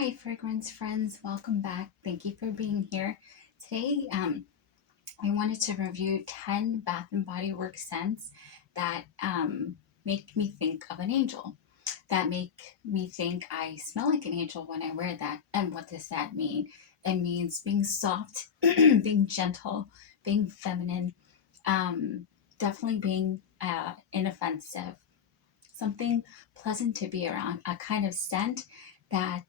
my fragrance friends. Welcome back. Thank you for being here. Today, I wanted to review 10 Bath and Body Works scents that make me think of an angel, that make me think I smell like an angel when I wear that. And what does that mean? It means being soft, being gentle, being feminine, um, definitely being inoffensive, something pleasant to be around, a kind of scent that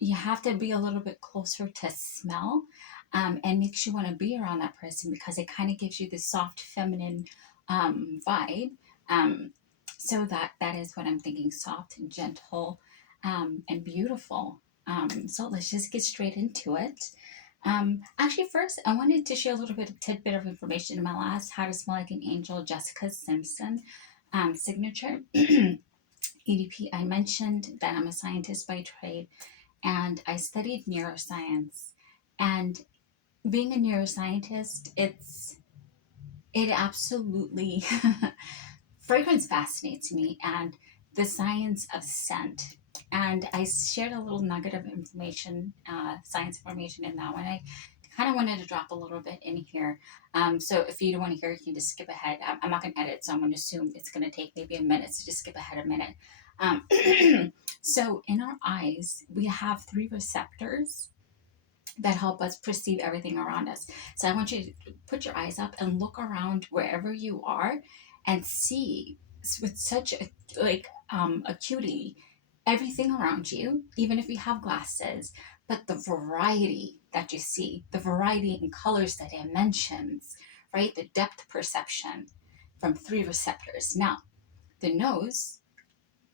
you have to be a little bit closer to smell, and makes you want to be around that person because it kind of gives you this soft feminine vibe. Um, so that is what I'm thinking: soft and gentle, and beautiful. So let's just get straight into it. Actually, first, I wanted to share a little bit of tidbit of information in my last How to Smell Like an Angel, Jessica Simpson signature. EDP, I mentioned that I'm a scientist by trade and I studied neuroscience. And being a neuroscientist, it absolutely fragrance fascinates me and the science of scent. And I shared a little nugget of information, science information in that one. I kind of wanted to drop a little bit in here. So if you don't want to hear, you can just skip ahead. I'm not going to edit, so I'm going to assume it's going to take maybe a minute. So just skip ahead a minute. Um, so in our eyes, we have three receptors that help us perceive everything around us. So I want you to put your eyes up and look around wherever you are and see with such acuity everything around you, even if you have glasses, but the variety that you see, the variety in colors, the dimensions, right? The depth perception from three receptors. Now, the nose,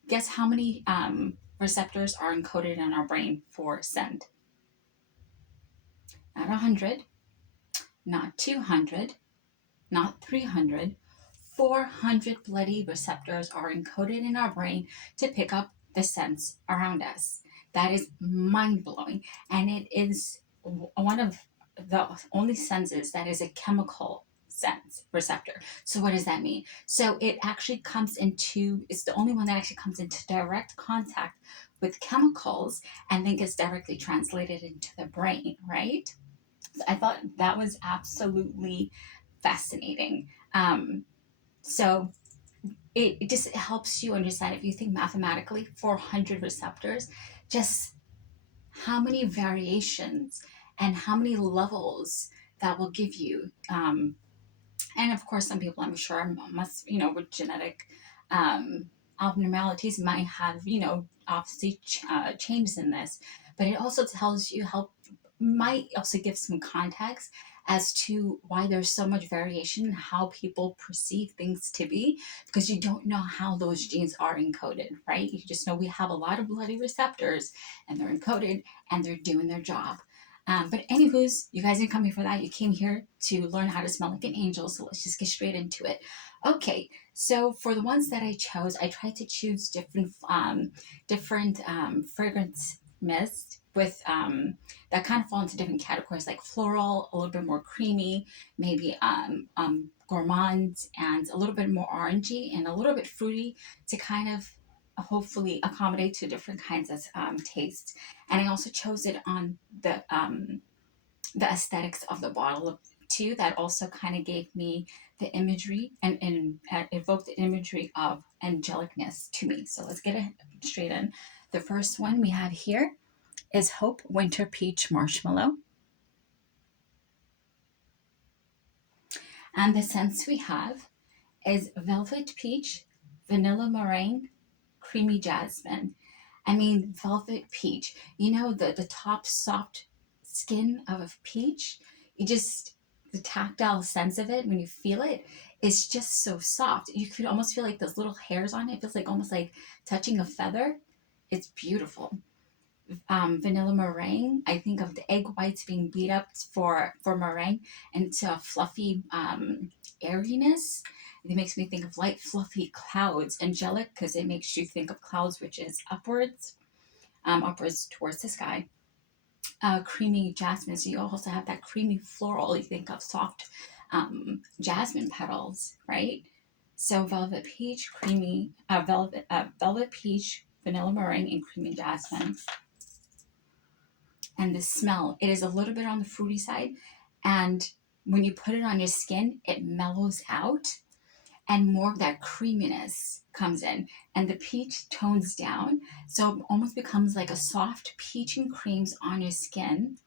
guess how many receptors are encoded in our brain for scent? Not 100, not 200, not 300, 400 bloody receptors are encoded in our brain to pick up the scents around us. That is mind blowing. And it is one of the only senses that is a chemical sense receptor. So, what does that mean? So, it actually it's the only one that actually comes into direct contact with chemicals and then gets directly translated into the brain, right? I thought that was absolutely fascinating. So it just helps you understand, if you think mathematically, 400 receptors, just how many variations and how many levels that will give you. And of course, some people, I'm sure, must, with genetic um, abnormalities might have, obviously changes in this. But it also tells you might also give some context as to why there's so much variation in how people perceive things to be, because you don't know how those genes are encoded, right? You just know we have a lot of bloody receptors and they're encoded and they're doing their job. But anywho's, you guys didn't come here for that. You came here to learn how to smell like an angel. So let's just get straight into it. Okay, so for the ones that I chose, I tried to choose different fragrance mist with that kind of fall into different categories, like floral, a little bit more creamy, maybe gourmand, and a little bit more orangey and a little bit fruity to kind of hopefully accommodate to different kinds of tastes. And I also chose it on the aesthetics of the bottle too. That also kind of gave me the imagery and evoked the imagery of angelicness to me. So let's get it straight in. The first one we have here is Hope Winter Peach Marshmallow. And the scents we have is Velvet Peach, Vanilla Meringue, Creamy Jasmine. I mean, Velvet Peach, the top soft skin of a peach, the tactile sense of it when you feel it is just so soft. You could almost feel like those little hairs on it. It feels like almost like touching a feather. It's beautiful. Vanilla meringue, I think of the egg whites being beat up for meringue into a fluffy airiness. It makes me think of light, fluffy clouds. Angelic, because it makes you think of clouds, which is upwards towards the sky. Creamy jasmine, so you also have that creamy floral. You think of soft jasmine petals, right? So velvet peach, velvet peach, vanilla meringue, and creamy jasmine. And the smell, it is a little bit on the fruity side. And when you put it on your skin, it mellows out and more of that creaminess comes in, and the peach tones down. So it almost becomes like a soft peach and creams on your skin.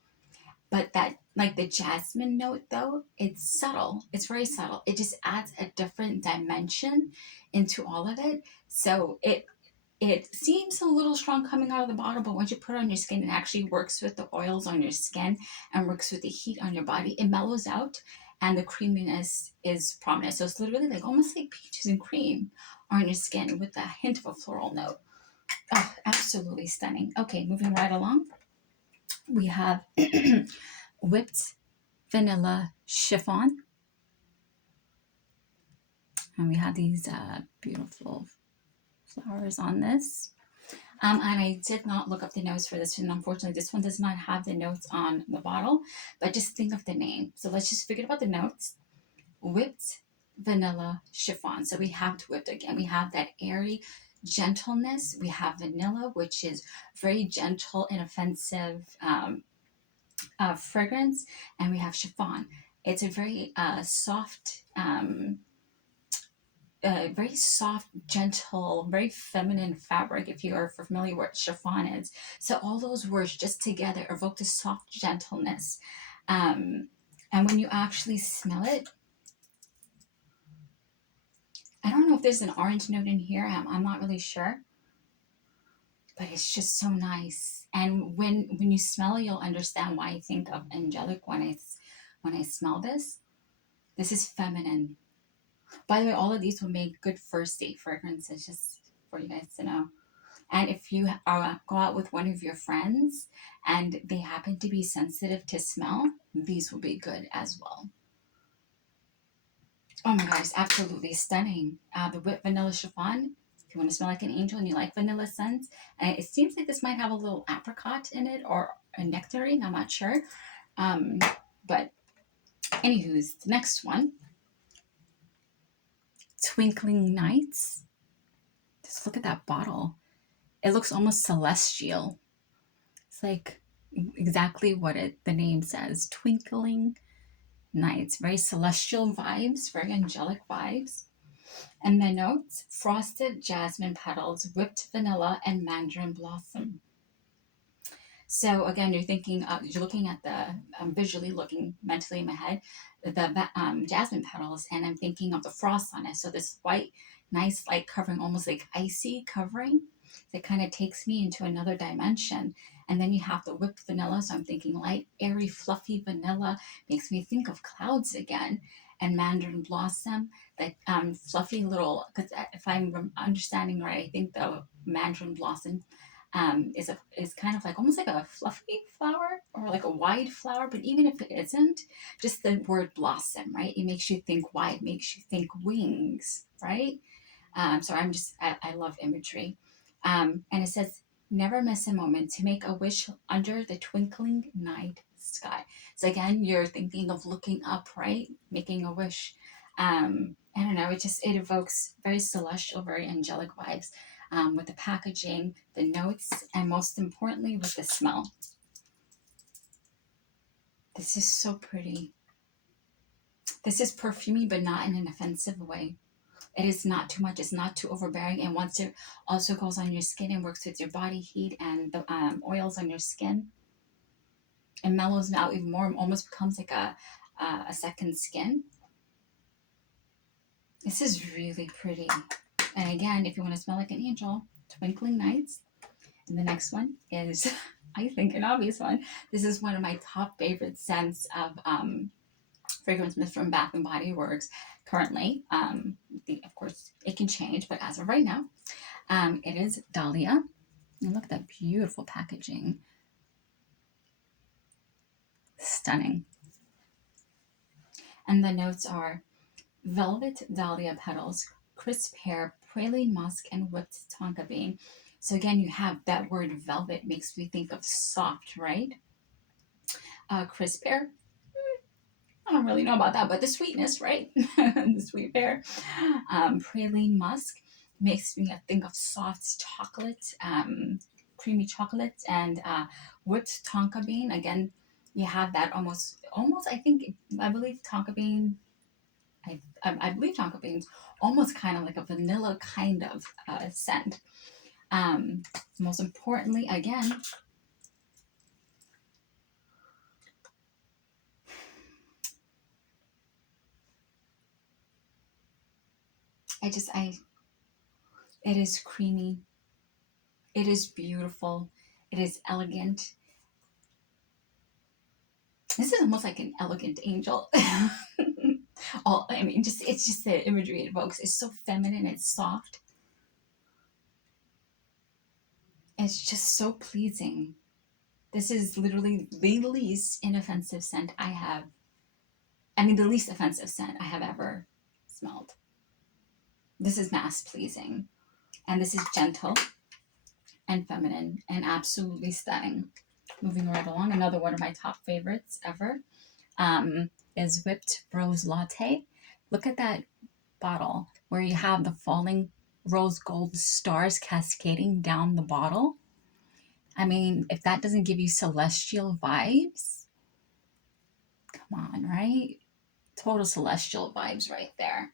But that, like the jasmine note though, it's subtle. It's very subtle. It just adds a different dimension into all of it. So it seems a little strong coming out of the bottle, but once you put it on your skin, it actually works with the oils on your skin and works with the heat on your body. It mellows out and the creaminess is prominent. So it's literally like almost like peaches and cream on your skin with a hint of a floral note. Oh, absolutely stunning. Okay, moving right along. We have whipped vanilla chiffon. And we have these beautiful flowers on this. And I did not look up the notes for this, and unfortunately, this one does not have the notes on the bottle, but just think of the name. So let's just forget about the notes. Whipped vanilla chiffon. So we have whipped again. We have that airy gentleness. We have vanilla, which is very gentle, inoffensive fragrance, and we have chiffon. It's a very soft, gentle, very feminine fabric, if you are familiar with what chiffon is. So all those words just together evoke the soft gentleness. And when you actually smell it, I don't know if there's an orange note in here. I'm not really sure. But it's just so nice. And when you smell it, you'll understand why I think of angelic when I smell this. This is feminine. By the way, all of these will make good first date fragrances, just for you guys to know. And if you go out with one of your friends and they happen to be sensitive to smell, these will be good as well. Oh my gosh, absolutely stunning. The whipped vanilla chiffon. If you want to smell like an angel and you like vanilla scents, and it seems like this might have a little apricot in it or a nectarine. I'm not sure. But anywho's, the next one, Twinkling Nights. Just look at that bottle. It looks almost celestial. It's like exactly what the name says, Twinkling Nights. Very celestial vibes, very angelic vibes. And the notes, frosted jasmine petals, whipped vanilla, and mandarin blossom. So again, you're looking at the, I'm visually looking mentally in my head, the jasmine petals, and I'm thinking of the frost on it. So this white, nice light covering, almost like icy covering, that kind of takes me into another dimension. And then you have the whipped vanilla. So I'm thinking light, airy, fluffy vanilla makes me think of clouds again. And mandarin blossom, that fluffy little, because if I'm understanding right, I think the mandarin blossom is kind of like almost like a fluffy flower or like a wide flower, but even if it isn't, just the word blossom, right? It makes you think wide, makes you think wings, right? So I love imagery. And it says, never miss a moment to make a wish under the twinkling night sky. So again, you're thinking of looking up, right? Making a wish. I don't know, it evokes very celestial, very angelic vibes. With the packaging, the notes, and most importantly, with the smell. This is so pretty. This is perfumey, but not in an offensive way. It is not too much. It's not too overbearing. And once it also goes on your skin and works with your body heat and the oils on your skin, it mellows out even more. It almost becomes like a second skin. This is really pretty. And again, if you want to smell like an angel, Twinkling Nights. And the next one is, I think, an obvious one. This is one of my top favorite scents of fragrance mist from Bath and Body Works currently. Of course, it can change, but as of right now, it is Dahlia. And look at that beautiful packaging. Stunning. And the notes are velvet dahlia petals, crisp hair, praline musk, and whipped tonka bean. So again, you have that word velvet makes me think of soft, right? Crisp hair. I don't really know about that, but the sweetness, right? The sweet pear. Praline musk makes me think of soft chocolate. creamy chocolate and whipped tonka bean. Again, you have that almost. I believe tonka bean. I believe tonka beans almost kind of like a vanilla kind of scent. Um, Most importantly, again, I it is creamy. It is beautiful. It is elegant. This is almost like an elegant angel. All I mean, just it's just the imagery it evokes. It's so feminine. It's soft. It's just so pleasing. This is literally the least inoffensive scent I have. I mean, the least offensive scent I have ever smelled. This is mass pleasing, and this is gentle and feminine and absolutely stunning. Moving right along, another one of my top favorites ever is whipped rose latte. Look at that bottle where you have the falling rose gold stars cascading down the bottle. I mean, if that doesn't give you celestial vibes, come on, right? Total celestial vibes right there.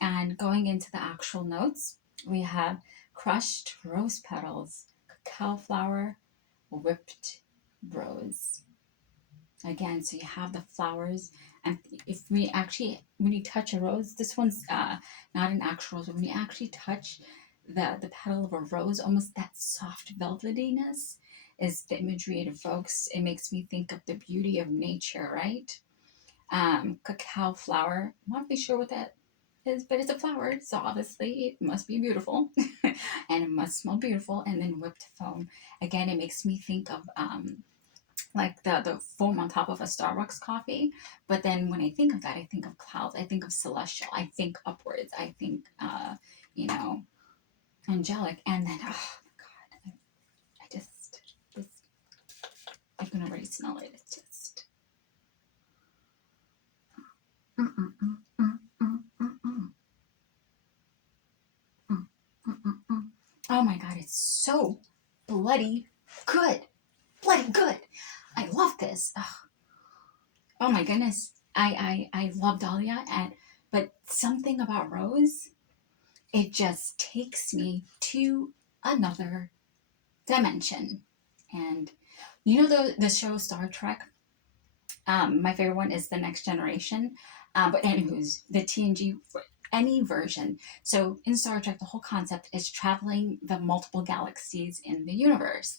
And going into the actual notes, we have crushed rose petals, cacao flower, whipped rose. Again, so you have the flowers, and if we actually, when you touch a rose, this one's not an actual rose, but when you actually touch the petal of a rose, almost that soft velvetyness is the imagery it evokes. It makes me think of the beauty of nature, right? Cacao flower. I'm not really sure what that is, but it's a flower, so obviously it must be beautiful, and it must smell beautiful. And then whipped foam. Again, it makes me think of like the foam on top of a Starbucks coffee. But then when I think of that, I think of clouds. I think of celestial. I think upwards. I think you know, angelic. And then oh my god, I just this I can already smell it. It's just. Mm, mm, mm, mm, mm, mm, mm. Mm, mm, mm, mm. Oh my god, it's so bloody good. Bloody good. I love this. Ugh. Oh my goodness. I love Dahlia, and but something about Rose, it just takes me to another dimension. And you know the show Star Trek? My favorite one is The Next Generation. But anywho's the TNG any version. So in Star Trek, the whole concept is traveling the multiple galaxies in the universe.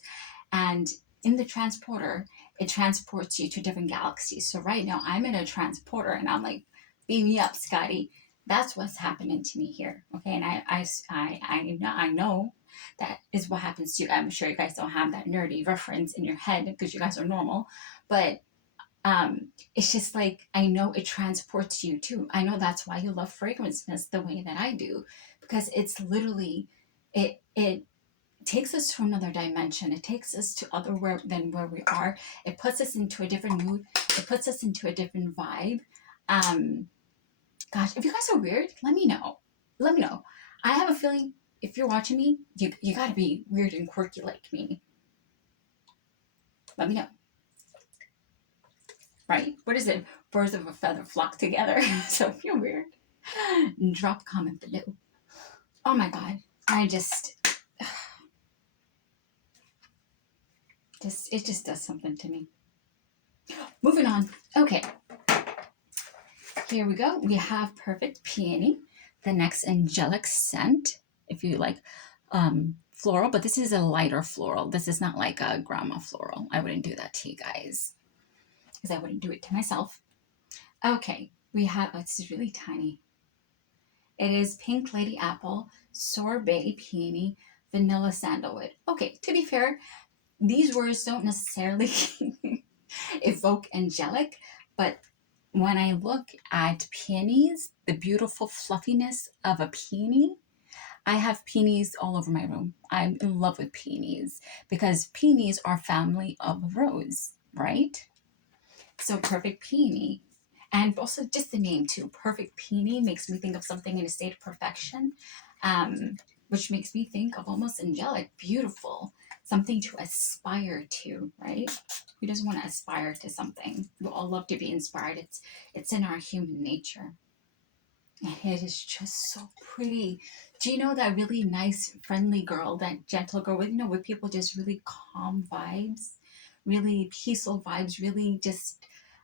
And in the transporter, it transports you to different galaxies. So right now I'm in a transporter and I'm like, beam me up, Scotty. That's what's happening to me here. Okay. And I know that is what happens to you. I'm sure you guys don't have that nerdy reference in your head because you guys are normal. But it's just like I know it transports you too. I know that's why you love fragrances the way that I do, because it's literally it takes us to another dimension. It takes us to other where than where we are. It puts us into a different mood. It puts us into a different vibe. Um, Gosh, if you guys are weird, let me know. Let me know. I have a feeling if you're watching me, you gotta be weird and quirky like me. Let me know. Right? What is it? Birds of a feather flock together. So if you're weird, drop a comment below. Oh my god. I just it just does something to me. Moving on. Okay. Here we go. We have Perfect Peony, the next angelic scent. If you like floral, but this is a lighter floral. This is not like a grandma floral. I wouldn't do that to you guys because I wouldn't do it to myself. Okay, we have, oh, this is really tiny. It is Pink Lady Apple, Sorbet Peony, Vanilla Sandalwood. Okay, to be fair, these words don't necessarily evoke angelic, but when I look at peonies, the beautiful fluffiness of a peony, I have peonies all over my room. I'm in love with peonies because peonies are family of rose, right? So Perfect Peony. And also just the name too, Perfect Peony, makes me think of something in a state of perfection, which makes me think of almost angelic, beautiful. something to aspire to, right? Who doesn't want to aspire to something? We all love to be inspired. It's in our human nature. And it is just so pretty. Do you know that really nice, friendly girl, that gentle girl with, with people just really calm vibes, really peaceful vibes, really just,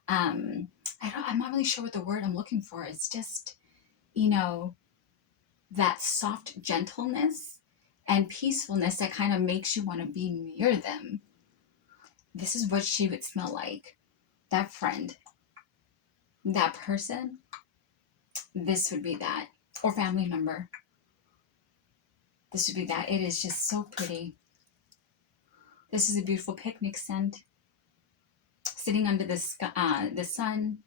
um, I'm not really sure what the word I'm looking for. It's just, you know, that soft gentleness and peacefulness that kind of makes you want to be near them. This is what she would smell like. That friend, that person, this would be that. Or family member, this would be that. It is just so pretty. This is a beautiful picnic scent. Sitting under the sky, the sun,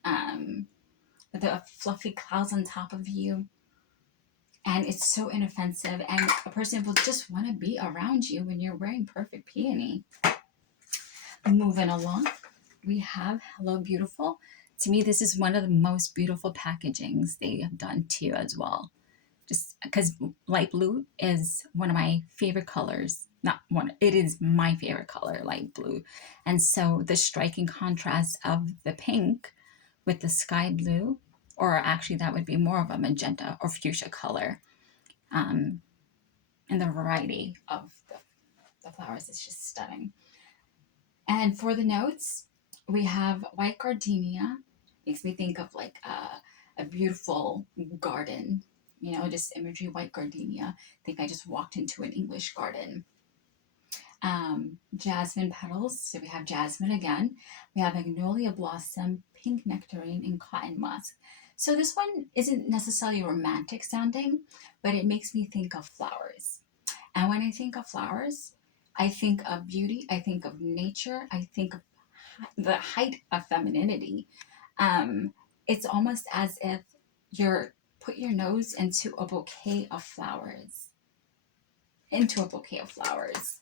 with the fluffy clouds on top of you. And it's so inoffensive, and a person will just want to be around you when you're wearing Perfect Peony. Moving along, we have Hello Beautiful. To me, this is one of the most beautiful packagings they have done too, as well. Just because light blue is one of my favorite colors. Not one, it is my favorite color, light blue. And so the striking contrast of the pink with the sky blue, or actually that would be more of a magenta or fuchsia color, and the variety of the flowers is just stunning. And for the notes, we have white gardenia. Makes me think of like a beautiful garden, just imagery, white gardenia. I think I just walked into an English garden. Jasmine petals. So we have jasmine again. We have magnolia blossom, pink nectarine, and cotton musk. So this one isn't necessarily romantic sounding, but it makes me think of flowers. And when I think of flowers, I think of beauty, I think of nature, I think of the height of femininity. Um, it's almost as if you're put your nose into a bouquet of flowers. Into a bouquet of flowers.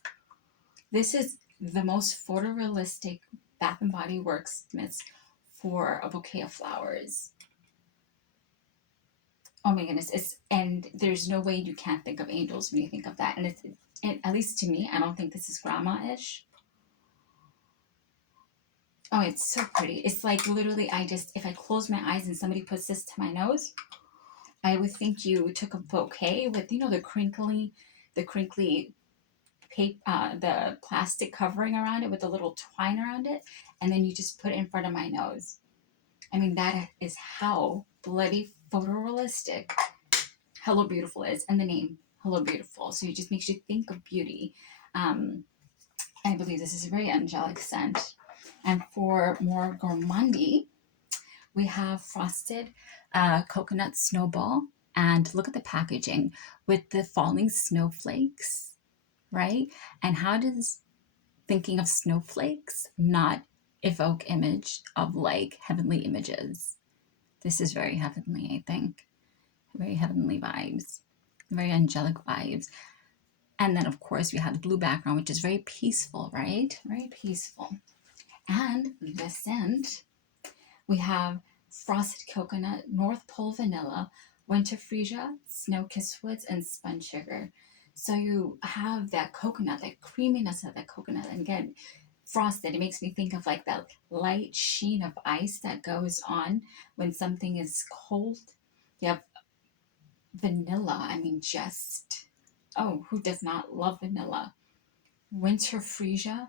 This is the most photorealistic Bath and Body Works mist for a bouquet of flowers. Oh my goodness! And there's no way you can't think of angels when you think of that. And at least to me, I don't think this is grandma-ish. Oh, it's so pretty. It's like literally, if I close my eyes and somebody puts this to my nose, I would think you took a bouquet with, the crinkly paper, the plastic covering around it with a little twine around it, and then you just put it in front of my nose. I mean, that is how bloody photorealistic Hello Beautiful is, and the name Hello Beautiful. So it just makes you think of beauty. I believe this is a very angelic scent. And for more gourmandy, we have frosted coconut snowball. And look at the packaging with the falling snowflakes, right? And how does thinking of snowflakes not evoke image of like heavenly images? This is very heavenly, I think. Very heavenly vibes, very angelic vibes. And then, of course, we have the blue background, which is very peaceful, right? Very peaceful. And the scent, we have frosted coconut, North Pole vanilla, winter freesia, snow kissed woods, and spun sugar. So you have that coconut, that creaminess of that coconut. And again, frosted, it makes me think of like that light sheen of ice that goes on when something is cold. You have vanilla. I mean, oh, who does not love vanilla? Winter freesia.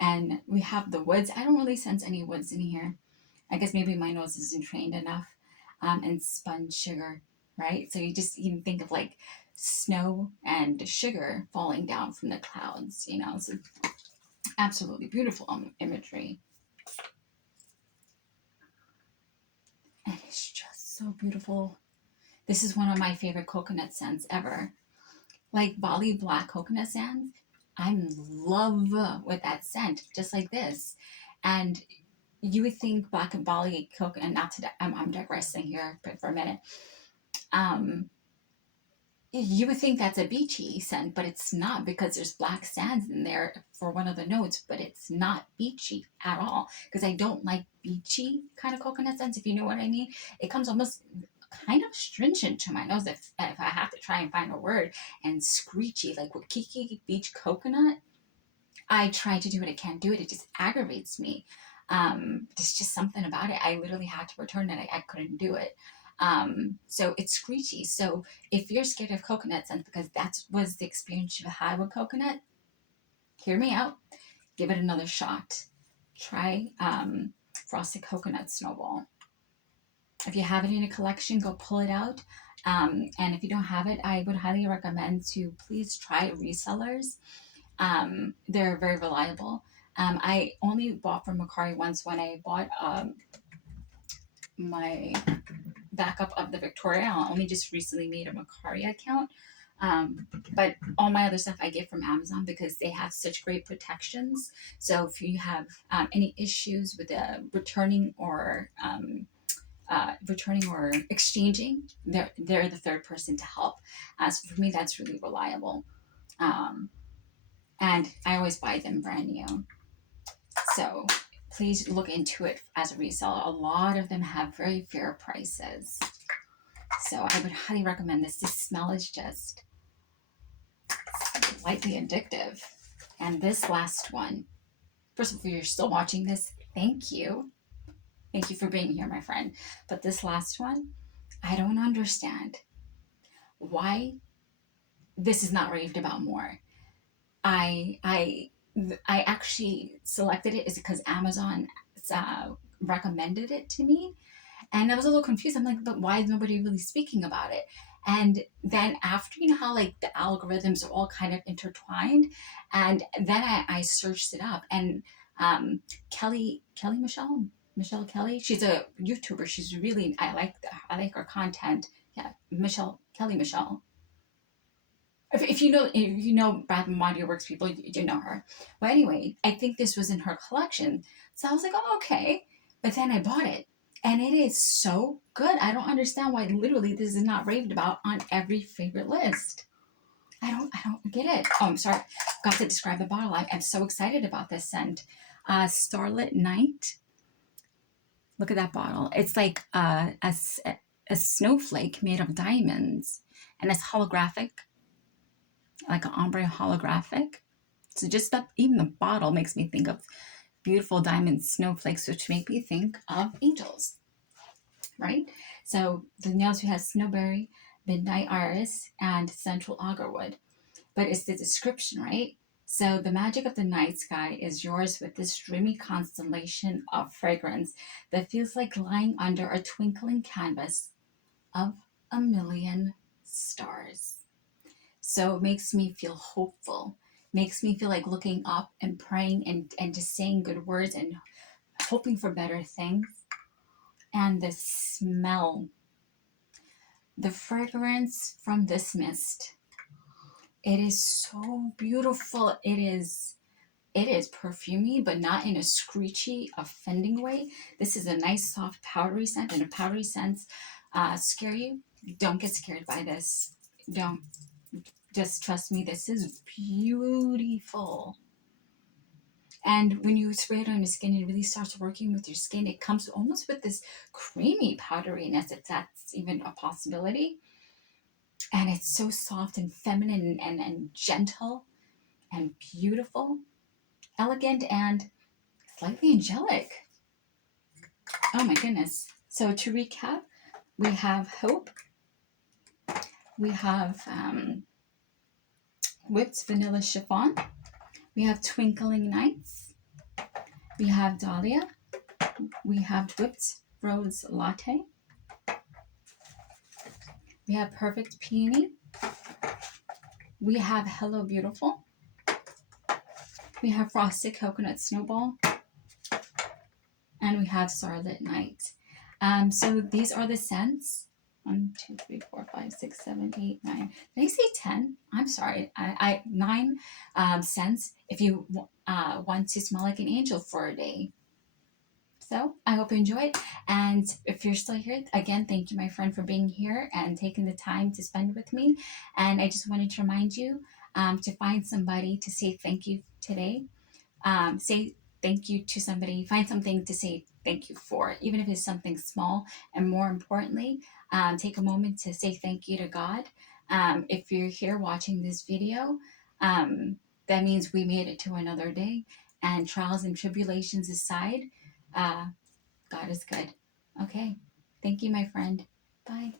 And we have the woods. I don't really sense any woods in here. I guess maybe my nose isn't trained enough. And spun sugar, right? So you just even think of like snow and sugar falling down from the clouds, So absolutely beautiful imagery. And it's just so beautiful. This is one of my favorite coconut scents ever. Like Bali black coconut scents, I'm in love with that scent, just like this. And you would think black and Bali coconut, not today, I'm digressing here for a minute. You would think that's a beachy scent, but it's not, because there's black sands in there for one of the notes, but it's not beachy at all, because I don't like beachy kind of coconut scents, if you know what I mean. It comes almost kind of stringent to my nose, if I have to try and find a word, and screechy, like with Kiki Beach coconut. I try to do it, I can't do it. It just aggravates me. There's just something about it. I literally had to return it. I couldn't do it. So it's screechy. So if you're scared of coconut scents, because that was the experience you had with coconut, hear me out. Give it another shot. Try frosted coconut Snowball. If you have it in a collection, go pull it out. And if you don't have it, I would highly recommend to please try resellers. They're very reliable. I only bought from Macari once when I bought my backup of the Victoria. I only just recently made a Macari account. But all my other stuff I get from Amazon because they have such great protections. So if you have any issues with returning or exchanging, they're the third person to help. So for me, that's really reliable. And I always buy them brand new. So please look into it as a reseller. A lot of them have very fair prices. So I would highly recommend this. This smell is just lightly addictive. And this last one, first of all, if you're still watching this, thank you. Thank you for being here, my friend. But this last one, I don't understand why this is not raved about more. I actually selected it is because Amazon recommended it to me, and I was a little confused. I'm like, but why is nobody really speaking about it? And then after, you know how like the algorithms are all kind of intertwined, and then I searched it up, and Kelly Michelle Kelly, she's a YouTuber. She's really I like her content. Yeah, Michelle. If you know Bath and Body Works people, you do know her. Well, anyway, I think this was in her collection, so I was like, oh, okay. But then I bought it, and it is so good. I don't understand why literally this is not raved about on every favorite list. I don't get it. Oh, I'm sorry. Got to describe the bottle. I'm so excited about this scent. Starlit Night. Look at that bottle. It's like a snowflake made of diamonds, and it's holographic, like an ombre holographic. So just that, even the bottle makes me think of beautiful diamond snowflakes, which make me think of angels, right? So the nails we have snowberry, midnight iris, and central agarwood. But it's the description, right? So the magic of the night sky is yours with this dreamy constellation of fragrance that feels like lying under a twinkling canvas of a million stars. So it makes me feel hopeful, makes me feel like looking up and praying and just saying good words and hoping for better things. And the smell, the fragrance from this mist, it is so beautiful. It is perfumey, but not in a screechy, offending way. This is a nice, soft, powdery scent, and a powdery scent scare you. Don't get scared by this. Don't. Just trust me, this is beautiful. And when you spray it on your skin, it really starts working with your skin. It comes almost with this creamy powderiness, if that's even a possibility. And it's so soft and feminine and gentle and beautiful, elegant, and slightly angelic. Oh my goodness. So to recap, we have Hope, we have Whipped Vanilla Chiffon, we have Twinkling Nights, we have Dahlia, we have Whipped Rose Latte, we have Perfect Peony, we have Hello Beautiful, we have Frosted Coconut Snowball, and we have Starlit Night. So these are the scents. 1, 2, 3, 4, 5, 6, 7, 8, 9. Did I say 10? I'm sorry. 9 scents if you want to smell like an angel for a day. So I hope you enjoy it. And if you're still here, again, thank you, my friend, for being here and taking the time to spend with me. And I just wanted to remind you to find somebody to say thank you today. Say thank you to somebody. Find something to say thank you for, even if it's something small. And more importantly, take a moment to say thank you to God. If you're here watching this video, That means we made it to another day. And trials and tribulations aside, uh, God is good. Okay. Thank you, my friend. Bye.